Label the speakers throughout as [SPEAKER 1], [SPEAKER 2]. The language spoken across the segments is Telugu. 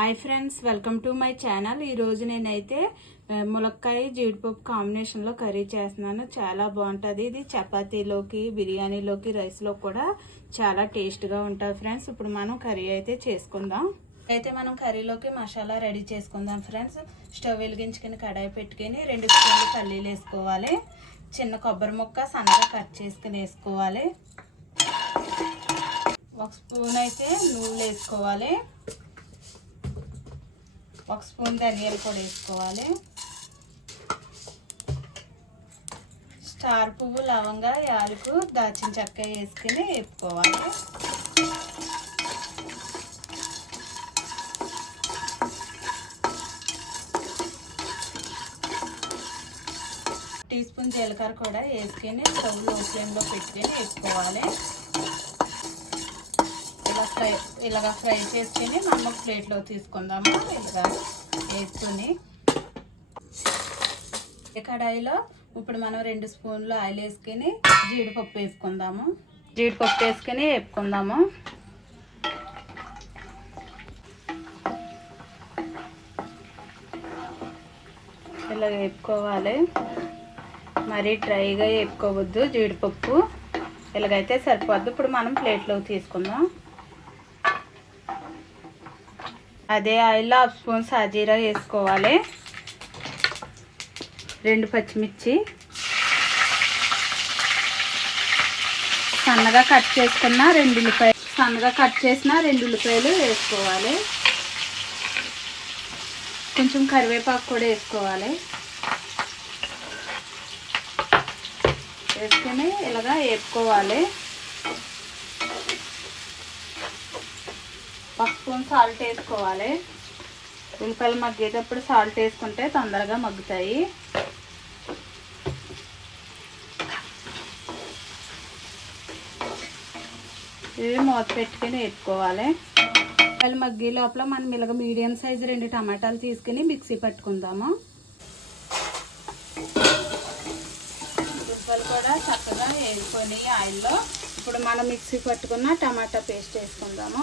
[SPEAKER 1] Hi friends welcome to my channel ఈరోజు నేనైతే ములక్కాయ జీడిపప్పు కాంబినేషన్లో కర్రీ చేస్తున్నాను. చాలా బాగుంటుంది. ఇది చపాతీలోకి బిర్యానీలోకి రైస్లో కూడా చాలా టేస్ట్గా ఉంటుంది ఫ్రెండ్స్ ఇప్పుడు మనం కర్రీ అయితే చేసుకుందాం. అయితే మనం కర్రీలోకి మసాలా రెడీ చేసుకుందాం ఫ్రెండ్స్ స్టవ్ వెలిగించుకుని కడాయి పెట్టుకొని రెండు స్పూన్లు పల్లీలు వేసుకోవాలి. చిన్న కొబ్బరి ముక్క సన్నగా కట్ చేసుకుని వేసుకోవాలి. ఒక స్పూన్ అయితే నూనెలు వేసుకోవాలి. ఒక స్పూన్ ధనియాలు కూడా వేసుకోవాలి. స్టార్ పువ్వు లవంగా యాలకు దాచిన చెక్క వేసుకుని వేపుకోవాలి. టీ స్పూన్ జీలకర్ర కూడా వేసుకొని స్టవ్లో ఫ్లేమ్లో పెట్టుకొని వేసుకోవాలి ఫ్రై ఇలాగ ఫ్రై చేసుకొని మనం ఒక ప్లేట్లో తీసుకుందాము. ఇలా వేసుకొని కడాయిలో ఇప్పుడు మనం రెండు స్పూన్లు ఆయిల్ వేసుకొని జీడిపప్పు వేసుకుందాము. జీడిపప్పు వేసుకుని వేపుకుందాము. ఇలా వేపుకోవాలి. మరీ డ్రైగా వేపుకోవద్దు జీడిపప్పు. ఇలాగైతే సరిపోద్ది. ఇప్పుడు మనం ప్లేట్లోకి తీసుకుందాం. అదే ఆయిల్లో హాఫ్ స్పూన్ సాజీరా వేసుకోవాలి. రెండు పచ్చిమిర్చి. సన్నగా కట్ చేసుకున్న రెండు ఉల్లిపాయలు సన్నగా కట్ చేసిన రెండు ఉల్లిపాయలు వేసుకోవాలి. కొంచెం కరివేపాకు కూడా వేసుకోవాలి. వేసుకొని ఇలాగా వేపుకోవాలి. ఒక స్పూన్ సాల్ట్ వేసుకోవాలి. ఉల్లిపాయలు మగ్గేటప్పుడు సాల్ట్ వేసుకుంటే తొందరగా మగ్గుతాయి. ఇవి మూత పెట్టుకుని వేసుకోవాలి ఉల్లిపాయలు మగ్గే లోపల మనం ఇలాగ మీడియం సైజు రెండు టమాటాలు తీసుకుని మిక్సీ పట్టుకుందాము. ఉల్లిపాయలు కూడా చక్కగా వేసుకొని ఆయిల్లో ఇప్పుడు మనం మిక్సీ పట్టుకున్న టమాటా పేస్ట్ వేసుకుందాము.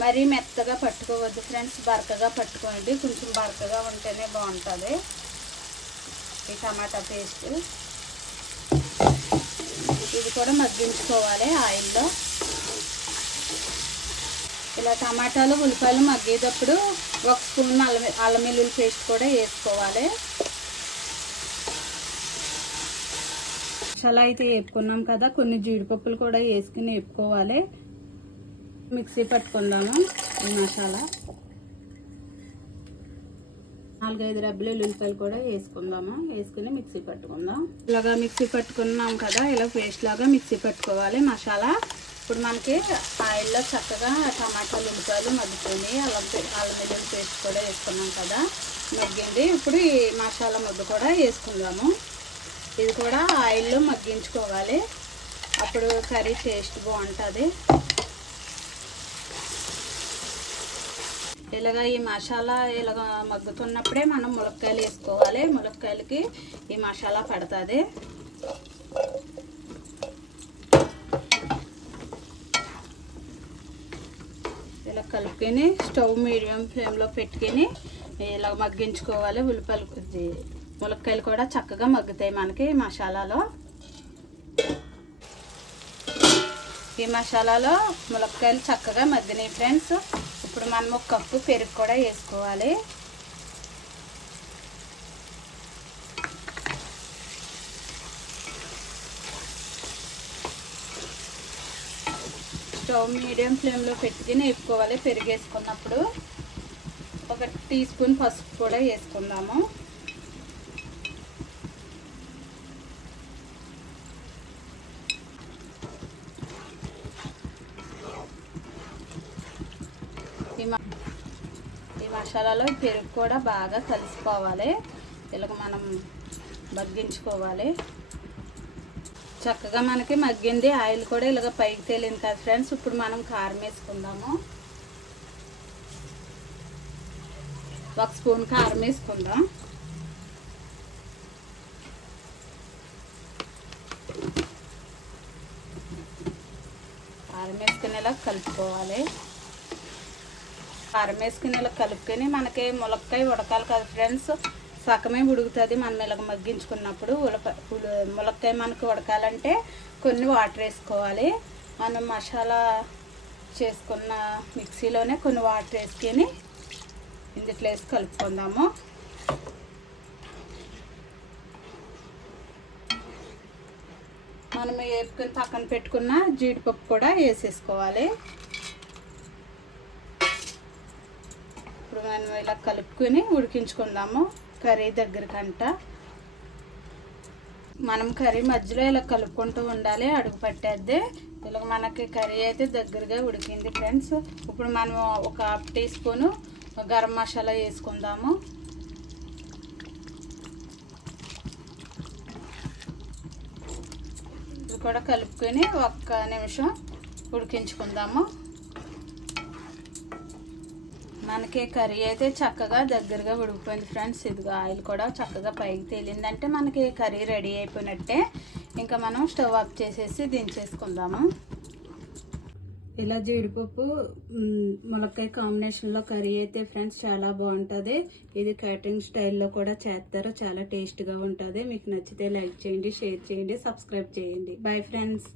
[SPEAKER 1] మరీ మెత్తగా పట్టుకోవద్దు ఫ్రెండ్స్ బరకగా పట్టుకోండి. కొంచెం బరకగా ఉంటేనే బాగుంటుంది. ఈ టమాటా పేస్ట్. ఇది కూడా మగ్గించుకోవాలి ఆయిల్లో. ఇలా టమాటాలు ఉల్లిపాయలు మగ్గేటప్పుడు ఒక స్పూన్ అల్లం అల్లం వెల్లుల్లి పేస్ట్ కూడా వేసుకోవాలి. చాలా అయితే వేపుకున్నాం కదా కొన్ని జీడిపప్పులు కూడా వేసుకుని వేపుకోవాలి. మిక్సీ పట్టుకుందాము ఈ మసాలా. నాలుగైదు రబ్బలు ఉల్లిపాయలు కూడా వేసుకుందాము వేసుకుని మిక్సీ పట్టుకుందాం. ఇలాగా మిక్సీ పట్టుకున్నాం కదా ఇలా పేస్ట్ లాగా మిక్సీ పట్టుకోవాలి మసాలా. ఇప్పుడు మనకి ఆయిల్లో చక్కగా టమాటాలు ఉల్లిపాయలు మగ్గుతుంది అల్లం పే- అల్లం వెల్లుల్లి పేస్ట్ కూడా వేసుకున్నాం కదా మగ్గింది. ఇప్పుడు ఈ మసాలా ముద్ద కూడా వేసుకుందాము. ఇది కూడా ఆయిల్లో మగ్గించుకోవాలి. అప్పుడు కర్రీ టేస్ట్ బాగుంటుంది. ఇలాగ ఈ మసాలా ఇలాగ మగ్గుతున్నప్పుడే మనం ములక్కాయలు వేసుకోవాలి. ములక్కాయలకి ఈ మసాలా పడుతుంది. ఇలా కలుపుకొని స్టవ్ మీడియం ఫ్లేమ్లో పెట్టుకొని ఇలా మగ్గించుకోవాలి. ఉల్లిపాయలు ములక్కాయలు కూడా చక్కగా మగ్గుతాయి మనకి ఈ మసాలాలో. ఈ మసాలాలో ములక్కాయలు చక్కగా మగ్గినాయి ఫ్రెండ్స్. ఇప్పుడు మనం ఒక కప్పు పెరుగు కూడా వేసుకోవాలి. స్టవ్ మీడియం ఫ్లేమ్లో పెట్టుకుని వేపుకోవాలి పెరుగు వేసుకున్నప్పుడు. ఒక టీ స్పూన్ పసుపు కూడా వేసుకుందాము ఈ మ- ఈ మసాలాలో పెరుగు కూడా బాగా కలిసిపోవాలి. ఇలా మనం మగ్గించుకోవాలి. చక్కగా మనకి మగ్గింది. ఆయిల్ కూడా ఇలాగ పైకి తేలింది కదా ఫ్రెండ్స్. ఇప్పుడు మనం కారం వేసుకుందాము. ఒక స్పూన్ కారం వేసుకుందాం. కారం వేసుకునేలా కలుపుకోవాలి. కారం వేసుకుని ఇలా కలుపుకొని మనకి ములక్కాయ ఉడకాలి కదా ఫ్రెండ్స్. సగమే ఉడుకుతుంది. మనం ఇలాగ మగ్గించుకున్నప్పుడు ఉలక ములక్కాయ మనకు ఉడకాలంటే కొన్ని వాటర్ వేసుకోవాలి. మనం మసాలా చేసుకున్న మిక్సీలోనే కొన్ని వాటర్ వేసుకొని ఇందుట్లో వేసి కలుపుకుందాము. మనం వేపుకొని పక్కన పెట్టుకున్న జీడిపప్పు కూడా వేసేసుకోవాలి. మనం ఇలా కలుపుకొని ఉడికించుకుందాము. కర్రీ దగ్గరకంట. మనం కర్రీ మధ్యలో ఇలా కలుపుకుంటూ ఉండాలి అడుగు పట్టేద్ది. ఇలా మనకి కర్రీ అయితే దగ్గరగా ఉడికింది ఫ్రెండ్స్. ఇప్పుడు మనం ఒక half teaspoon garam masala వేసుకుందాము. ఇది కూడా కలుపుకొని ఒక్క నిమిషం ఉడికించుకుందాము. మనకి కర్రీ అయితే చక్కగా దగ్గరగా ఉడికిపోయింది ఫ్రెండ్స్. ఇదిగో ఆయిల్ కూడా చక్కగా పైకి తేలిందంటే మనకి కర్రీ రెడీ అయిపోయినట్టే. ఇంకా మనం స్టవ్ ఆఫ్ చేసేసి దించేసుకుందాము. ఇలా జీడిపప్పు ములక్కాయ కాంబినేషన్లో కర్రీ అయితే ఫ్రెండ్స్ చాలా బాగుంటుంది. ఇది క్యాటరింగ్ స్టైల్లో కూడా చేస్తారు. చాలా టేస్ట్గా ఉంటుంది. మీకు నచ్చితే లైక్ చేయండి షేర్ చేయండి సబ్స్క్రైబ్ చేయండి. Bye friends.